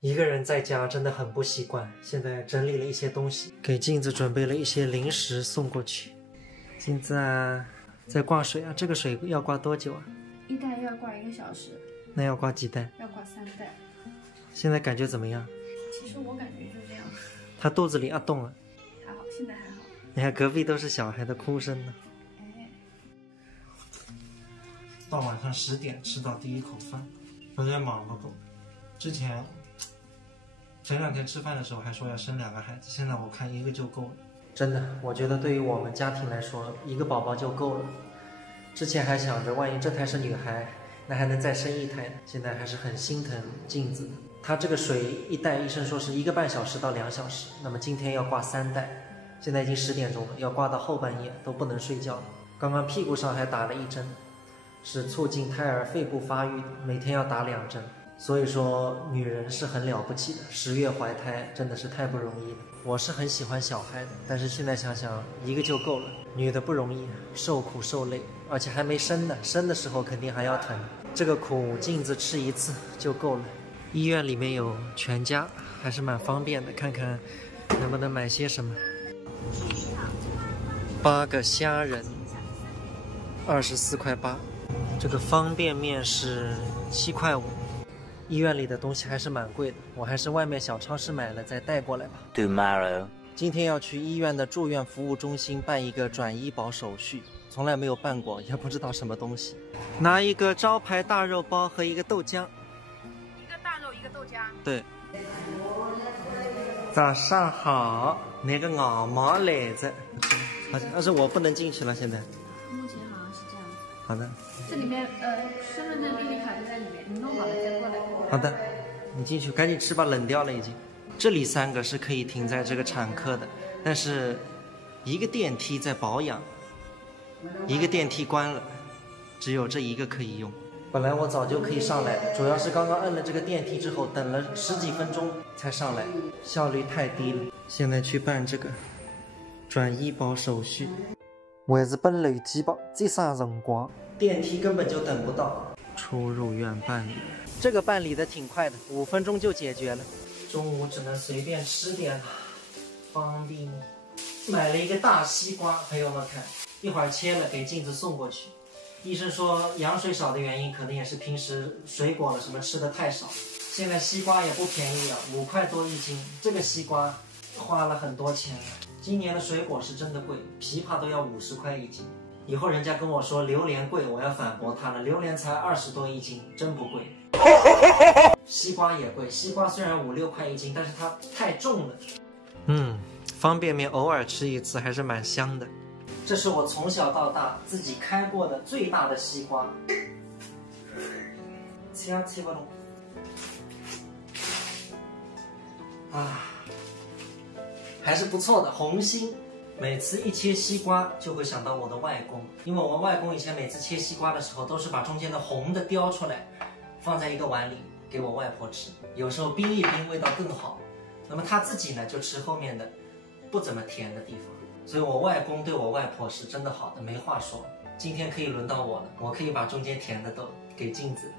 一个人在家真的很不习惯，现在整理了一些东西，给镜子准备了一些零食送过去。镜子啊，在挂水啊，这个水要挂多久啊？一袋要挂1个小时。那要挂几袋？要挂3袋。现在感觉怎么样？其实我感觉就这样。他肚子里动了。还好，现在还好。你看隔壁都是小孩的哭声呢。到晚上10点吃到第一口饭，有点忙不够。之前前2天吃饭的时候还说要生2个孩子，现在我看1个就够了。真的，我觉得对于我们家庭来说，1个宝宝就够了。之前还想着万一这胎是女孩，那还能再生1胎呢。现在还是很心疼镜子的。她这个水一袋，医生说是1个半小时到2小时，那么今天要挂3袋，现在已经10点钟了，要挂到后半夜都不能睡觉了。刚刚屁股上还打了1针，是促进胎儿肺部发育的，每天要打2针。所以说女人是很了不起的，10月怀胎真的是太不容易了。我是很喜欢小孩的，但是现在想想1个就够了。女的不容易，受苦受累，而且还没生呢，生的时候肯定还要疼。这个苦镜子吃1次就够了。医院里面有全家，还是蛮方便的，看看能不能买些什么。8个虾仁，24.8块。这个方便面是7.5块。医院里的东西还是蛮贵的，我还是外面小超市买了再带过来吧。Tomorrow， 今天要去医院的住院服务中心办一个转医保手续，从来没有办过，也不知道什么东西。拿一个招牌大肉包和一个豆浆。1个大肉1个豆浆。对。早上好，那个熬毛来着，但是我不能进去了，现在。目前好像是这样子。好的。这里面身份证、病历卡就在里面，你弄好了再过来。好的，你进去赶紧吃吧，冷掉了已经。这里3个是可以停在这个产科的，但是1个电梯在保养，1个电梯关了，只有这1个可以用。本来我早就可以上来的，主要是刚刚摁了这个电梯之后，等了10几分钟才上来，效率太低了。现在去办这个转医保手续，还是奔楼机吧，这啥辰光？电梯根本就等不到。出入院办理，这个办理的挺快的，5分钟就解决了。中午只能随便吃点了，方便。买了一个大西瓜，朋友们看，一会儿切了给镜子送过去。医生说羊水少的原因可能也是平时水果了什么吃的太少。现在西瓜也不便宜了，5块多1斤，这个西瓜花了很多钱了。今年的水果是真的贵，枇杷都要50块1斤。以后人家跟我说榴莲贵，我要反驳他了，榴莲才20多1斤，真不贵。西瓜也贵，西瓜虽然5、6块1斤，但是它太重了。方便面偶尔吃1次还是蛮香的。这是我从小到大自己开过的最大的西瓜，吃也吃不动。还是不错的，红心。每次一切西瓜就会想到我的外公，因为我外公以前每次切西瓜的时候都是把中间的红的叼出来，放在一个碗里给我外婆吃，有时候冰一冰味道更好。那么他自己呢就吃后面的不怎么甜的地方，所以我外公对我外婆是真的好的，没话说。今天可以轮到我了，我可以把中间甜的都给镜子。